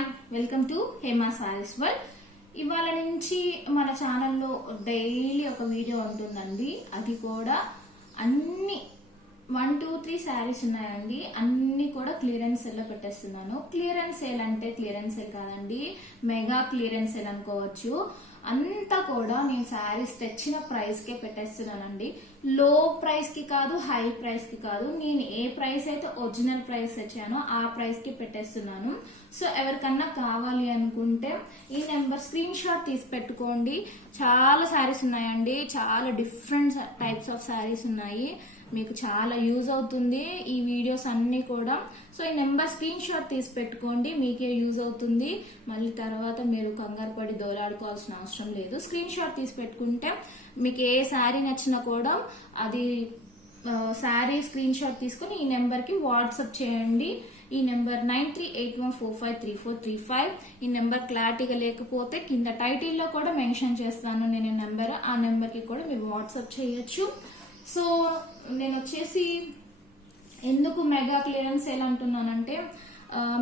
Hi, welcome to Hema saris world. ఇవాళ నుంచి మన ఛానల్లో డైలీ ఒక వీడియో ఉంటుందండి. అది కూడా అన్ని 1, 2, 3 శారీస్ ఉన్నాయండి. అన్ని కూడా క్లియరెన్స్ సేల్ లో పెట్టేస్తున్నాను. క్లియరెన్స్ సేల్ అంటే క్లియరెన్స్ సేల్ కాదండి, మెగా క్లియరెన్స్ సేల్ అనుకోవచ్చు. అంతా కూడా నేను శారీస్ తెచ్చిన ప్రైస్ కే పెట్టేస్తున్నానండి. లో ప్రైస్ కి కాదు, హై ప్రైస్ కి కాదు. నేను ఏ ప్రైస్ అయితే ఒరిజినల్ ప్రైస్ తెచ్చానో ఆ ప్రైస్ కి పెట్టేస్తున్నాను. సో ఎవరికన్నా కావాలి అనుకుంటే ఈ నెంబర్ స్క్రీన్ షాట్ తీసి పెట్టుకోండి. చాలా శారీస్ ఉన్నాయండి, చాలా డిఫరెంట్ టైప్స్ ఆఫ్ శారీస్ ఉన్నాయి. మీకు చాలా యూజ్ అవుతుంది ఈ వీడియోస్ అన్ని కూడా. సో ఈ నెంబర్ స్క్రీన్ షాట్ తీసి పెట్టుకోండి, మీకే యూజ్ అవుతుంది. మళ్ళీ తర్వాత మీరు కంగారు పడి దోలాడుకోవాల్సిన అవసరం లేదు. స్క్రీన్ షాట్ తీసి పెట్టుకుంటే మీకు ఏ శారీ నచ్చినా కూడా అది శారీ స్క్రీన్ షాట్ తీసుకుని ఈ నెంబర్ కి వాట్సాప్ చేయండి. ఈ నెంబర్ 9381453435. ఈ నెంబర్ క్లారిటీగా లేకపోతే కింద టైటిల్లో కూడా మెన్షన్ చేస్తాను నేను నెంబర్. ఆ నెంబర్ కి కూడా మీరు వాట్సాప్ చేయొచ్చు. సో నేను వచ్చేసి ఎందుకు మెగా క్లియరెన్స్ సేల్ అంటున్నానంటే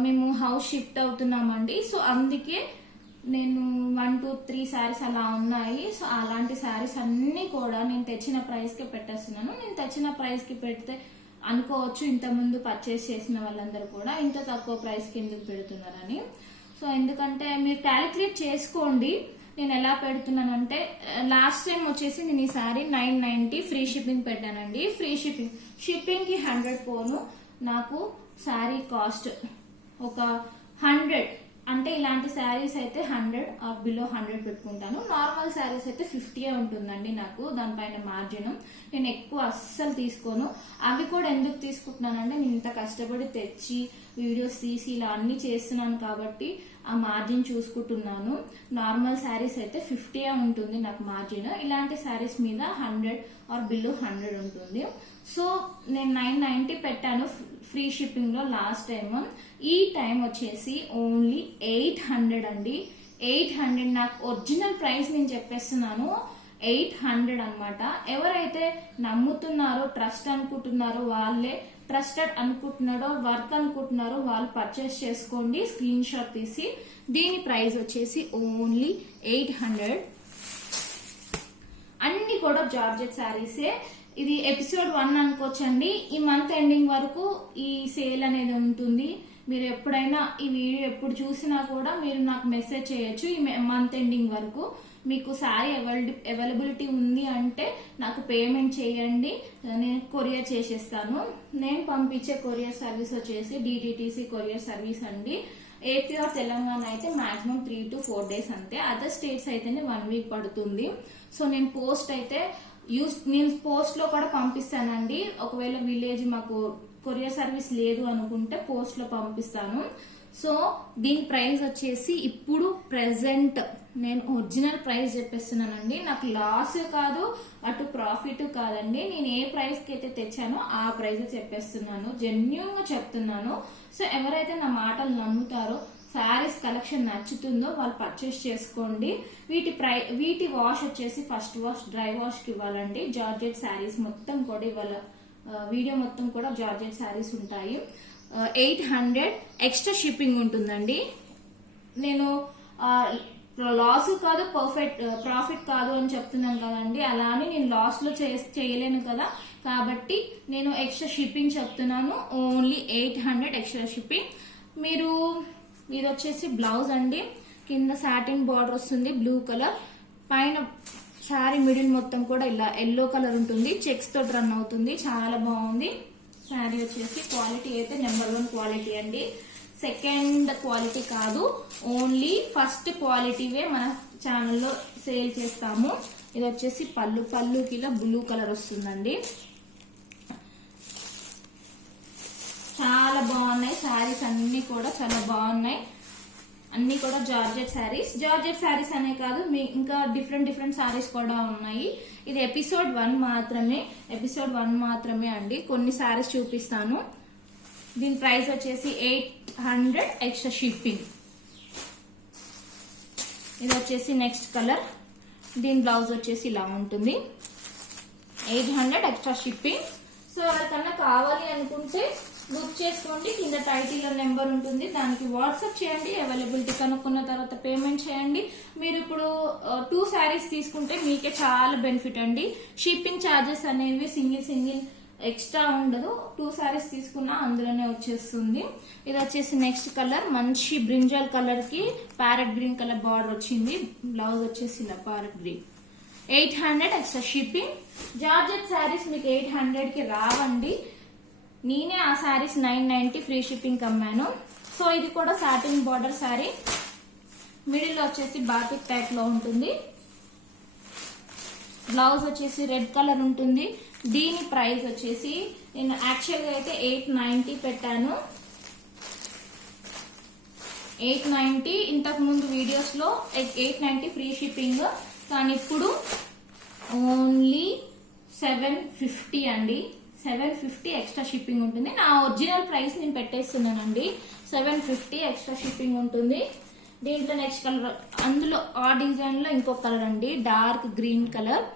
మేము హౌస్ షిఫ్ట్ అవుతున్నామండి. సో అందుకే నేను 1, 2, 3 శారీస్ అలా ఉన్నాయి. సో అలాంటి శారీస్ అన్ని కూడా నేను తెచ్చిన ప్రైస్ కి పెట్టేస్తున్నాను. నేను తెచ్చిన ప్రైస్ కి పెడితే అనుకోవచ్చు ఇంత ముందు పర్చేస్ చేసిన వాళ్ళందరూ కూడా ఇంత తక్కువ ప్రైస్ కి ఎందుకు పెడుతున్నారని. సో ఎందుకంటే మీరు క్యాలిక్యులేట్ చేసుకోండి నేను ఎలా పెడుతున్నానంటే, లాస్ట్ టైం వచ్చేసి నేను ఈ సారీ 990 ఫ్రీ షిప్పింగ్ పెట్టానండి. ఫ్రీ షిప్పింగ్ కి 100 పోను నాకు శారీ కాస్ట్ ఒక 100. అంటే ఇలాంటి శారీస్ అయితే 100 ఆర్ బిలో 100 పెట్టుకుంటాను. నార్మల్ శారీస్ అయితే 50 ఉంటుందండి నాకు దానిపైన మార్జిన్. నేను ఎక్కువ అస్సలు తీసుకోను. అవి కూడా ఎందుకు తీసుకుంటున్నానంటే నేను ఇంత కష్టపడి తెచ్చి వీడియోస్ తీసి ఇలా అన్ని చేస్తున్నాను కాబట్టి ఆ మార్జిన్ చూసుకుంటున్నాను. నార్మల్ శారీస్ అయితే 50 ఉంటుంది నాకు మార్జిన్. ఇలాంటి శారీస్ మీద 100 ఆర్ బిలో 100 ఉంటుంది. సో నేను 990 పెట్టాను ఫ్రీ షిప్పింగ్ లో లాస్ట్ టైం. ఈ టైం వచ్చేసి ఓన్లీ 800 అండి. 800 నాకు ఒరిజినల్ ప్రైస్ నేను చెప్పేస్తున్నాను. 800 అన్నమాట. ఎవరైతే నమ్ముతున్నారో, ట్రస్ట్ అనుకుంటున్నారో వాళ్ళే, ట్రస్టెడ్ అనుకుంటున్నారో, వర్క్ అనుకుంటున్నారో వాళ్ళు పర్చేస్ చేసుకోండి స్క్రీన్ షాట్ తీసి. దీని ప్రైస్ వచ్చేసి ఓన్లీ 800. అన్ని కూడా జార్జెట్ శారీసే. ఇది ఎపిసోడ్ 1 అనుకోవచ్చండి. ఈ మంత్ ఎండింగ్ వరకు ఈ సేల్ అనేది ఉంటుంది. మీరు ఎప్పుడైనా ఈ వీడియో ఎప్పుడు చూసినా కూడా మీరు నాకు మెసేజ్ చేయొచ్చు. ఈ మంత్ ఎండింగ్ వరకు మీకు శారీ అవైలబిలిటీ ఉంది అంటే నాకు పేమెంట్ చేయండి, నేను కొరియర్ చేసేస్తాను. నేను పంపించే కొరియర్ సర్వీస్ వచ్చేసి DTTC కొరియర్ సర్వీస్ అండి. ఏపీ ఆర్ తెలంగాణ అయితే మాక్సిమం 3 to 4 days అంతే. అదర్ స్టేట్స్ అయితేనే 1 week పడుతుంది. సో నేను పోస్ట్ అయితే నేను పోస్ట్ లో కూడా పంపిస్తానండి. ఒకవేళ విలేజ్ మాకు కొరియర్ సర్వీస్ లేదు అనుకుంటే పోస్ట్ లో పంపిస్తాను. సో దీని ప్రైస్ వచ్చేసి ఇప్పుడు ప్రెసెంట్ నేను ఒరిజినల్ ప్రైస్ చెప్పేస్తున్నానండి. నాకు లాస్ కాదు, అటు ప్రాఫిట్ కాదండి. నేను ఏ ప్రైస్ కి అయితే తెచ్చానో ఆ ప్రైస్ చెప్పేస్తున్నాను, జెన్యూన్ గా చెప్తున్నాను. సో ఎవరైతే నా మాటలు నమ్ముతారో, శారీస్ కలెక్షన్ నచ్చుతుందో వాళ్ళు పర్చేస్ చేసుకోండి. వీటి వాష్ వచ్చేసి ఫస్ట్ వాష్ డ్రై వాష్ కి ఇవ్వాలండి. జార్జెట్ శారీస్ మొత్తం కూడా ఇవాళ వీడియో మొత్తం కూడా జార్జెట్ శారీస్ ఉంటాయి. 800 ఎక్స్ట్రా షిప్పింగ్ ఉంటుందండి. నేను లాస్ కాదు, ప్రాఫిట్ కాదు అని చెప్తున్నాను కదండి. అలా అని నేను లాస్ లో చేయలేను కదా, కాబట్టి నేను ఎక్స్ట్రా షిప్పింగ్ చెప్తున్నాను. Only 800 extra shipping. మీరు ఇది వచ్చేసి బ్లౌజ్ అండి. కింద సాటిన్ బార్డర్ వస్తుంది బ్లూ కలర్, పైన శారీ మిడిల్ మొత్తం కూడా ఇలా ఎల్లో కలర్ ఉంటుంది. చెక్స్ తోటి రన్ అవుతుంది, చాలా బాగుంది. శారీ వచ్చేసి క్వాలిటీ అయితే నెంబర్ 1 క్వాలిటీ అండి. సెకండ్ క్వాలిటీ కాదు, ఓన్లీ ఫస్ట్ క్వాలిటీవే మన ఛానల్లో సేల్ చేస్తాము. ఇది వచ్చేసి పళ్ళుకిలో బ్లూ కలర్ వస్తుందండి. చాలా బాగున్నాయి శారీస్ అన్ని కూడా, చాలా బాగున్నాయి. అన్ని కూడా జార్జెట్ శారీస్ అనే కాదు, ఇంకా డిఫరెంట్ శారీస్ కూడా ఉన్నాయి. ఇది ఎపిసోడ్ 1 మాత్రమే అండి. కొన్ని శారీస్ చూపిస్తాను. దీని ప్రైస్ వచ్చేసి 800 ఎక్స్ట్రా షిప్పింగ్. ఇది వచ్చేసి నెక్స్ట్ కలర్. దీని బ్లౌజ్ వచ్చేసి ఇలా ఉంటుంది. 800 ఎక్స్ట్రా షిప్పింగ్. సో ఎవరికన్నా కావాలి అనుకుంటే బుక్ చేసుకోండి. కింద టైటిల్ నెంబర్ ఉంటుంది, దానికి వాట్సాప్ చేయండి. అవైలబిలిటీ కనుక్కున్న తర్వాత పేమెంట్ చేయండి. మీరు ఇప్పుడు 2 శారీస్ తీసుకుంటే మీకే చాలా బెనిఫిట్ అండి. షిప్పింగ్ ఛార్జెస్ అనేవి సింగిల్ ఎక్స్ట్రా ఉండదు. 2 శారీస్ తీసుకున్నా అందులోనే వచ్చేస్తుంది. ఇది వచ్చేసి నెక్స్ట్ కలర్ మంచి బ్రింజాల్ కలర్ కి ప్యారెట్ గ్రీన్ కలర్ బార్డర్ వచ్చింది. బ్లౌజ్ వచ్చేసి ఇలా parrot green. 800 extra shipping. Georgette saris మీకు 800 కి రావండి. నేనే ఆ శారీస్ 990 ఫ్రీ షిప్పింగ్ అమ్మాను. సో ఇది కూడా సాటిన్ బార్డర్ శారీ. మిడిల్ లో వచ్చేసి బాతిక్ టైప్ లో ఉంటుంది. బ్లౌజ్ వచ్చేసి రెడ్ కలర్ ఉంటుంది. దీని ప్రైస్ వచ్చేసి నేను యాక్చువల్ గా అయితే 890 పెట్టాను. 890 ఇంతకు ముందు వీడియోస్ లో 890 ఫ్రీ షిప్పింగ్, కానీ ఇప్పుడు ఓన్లీ 750 అండి. 750 ఎక్స్ట్రా షిప్పింగ్ ఉంటుంది. నా ఒరిజినల్ ప్రైస్ నేను పెట్టేస్తున్నానండి. 750 ఎక్స్ట్రా షిప్పింగ్ ఉంటుంది. దీంట్లో నెక్స్ట్ కలర్, అందులో ఆ డిజైన్ లో ఇంకో కలర్ అండి, డార్క్ గ్రీన్ కలర్.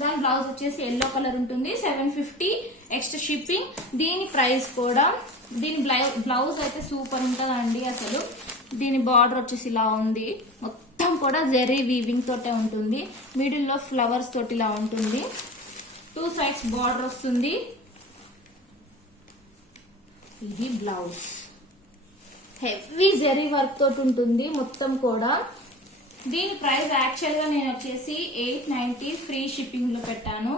దాని బ్లౌజ్ వచ్చేసి ఎల్లో కలర్ ఉంటుంది. 750 ఎక్స్ట్రా షిప్పింగ్. దీని ప్రైస్ కూడా, దీని బ్లౌజ్ అయితే సూపర్ ఉంటుందండి అసలు. దీని బార్డర్ వచ్చేసి ఇలా ఉంది, మొత్తం కూడా జెరీ వీవింగ్ తోటే ఉంటుంది. మిడిల్ లో ఫ్లవర్స్ తోటి ఇలా ఉంటుంది. 2 సైడ్స్ బార్డర్ వస్తుంది. ఇది బ్లౌజ్ హెవీ జెరీ వర్క్ తోటి ఉంటుంది మొత్తం కూడా. దీని ప్రైస్ యాక్చువల్ గా నేను వచ్చేసి 890 ఫ్రీ షిప్పింగ్ లో పెట్టాను.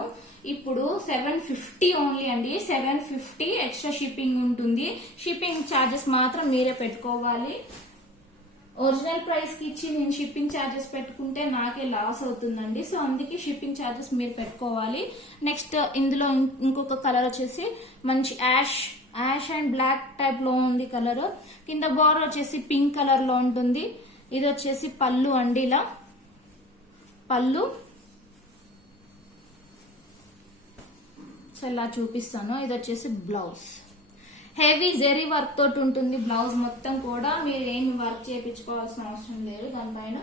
ఇప్పుడు 750 ఓన్లీ అండి. 750 ఎక్స్ట్రా షిప్పింగ్ ఉంటుంది. షిప్పింగ్ ఛార్జెస్ మాత్రం మీరే పెట్టుకోవాలి. ఒరిజినల్ ప్రైస్ కి ఇచ్చి నేను షిప్పింగ్ ఛార్జెస్ పెట్టుకుంటే నాకే లాస్ అవుతుందండి. సో అందుకే షిప్పింగ్ ఛార్జెస్ మీరు పెట్టుకోవాలి. నెక్స్ట్ ఇందులో ఇంకొక కలర్ వచ్చేసి మంచి యాష్ అండ్ బ్లాక్ టైప్ లో ఉంది కలర్. కింద బార్డర్ వచ్చేసి పింక్ కలర్ లో ఉంటుంది. ఇది వచ్చేసి పళ్ళు అండి, ఇలా పళ్ళు. సో ఇలా చూపిస్తాను. ఇది వచ్చేసి బ్లౌజ్. హెవీ జెరీ వర్క్ తోటి ఉంటుంది బ్లౌజ్ మొత్తం కూడా. మీరు ఏమి వర్క్ చేయించుకోవాల్సిన అవసరం లేదు. దానిపైన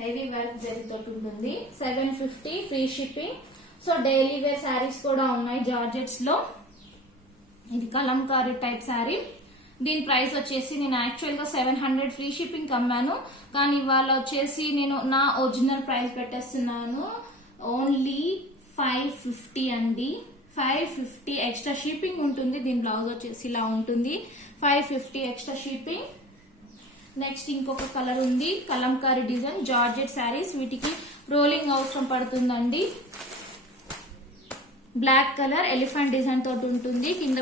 హెవీ వర్క్ జెరీ తోటి ఉంటుంది. 750 free shipping. So daily wear saris కూడా ఉన్నాయి జార్జెట్స్ లో. ఇది కలంకారీ టైప్ శారీ. దీని ప్రైస్ వచ్చేసి నేను యాక్చువల్ గా 700 ఫ్రీ షిప్పింగ్ అమ్మాను, కానీ ఇవాళ వచ్చేసి నేను నా ఒరిజినల్ ప్రైస్ పెట్టేస్తున్నాను. ఓన్లీ 550 అండి. 550 ఎక్స్ట్రా షిప్పింగ్ ఉంటుంది. దీని బ్లౌజ్ వచ్చేసి ఇలా ఉంటుంది. 550 ఎక్స్ట్రా షిప్పింగ్. నెక్స్ట్ ఇంకొక కలర్ ఉంది, కలంకారీ డిజైన్ జార్జెట్ శారీస్. వీటికి రోలింగ్ అవసరం పడుతుందండి. బ్లాక్ కలర్ ఎలిఫెంట్ డిజైన్ తోటి ఉంటుంది. కింద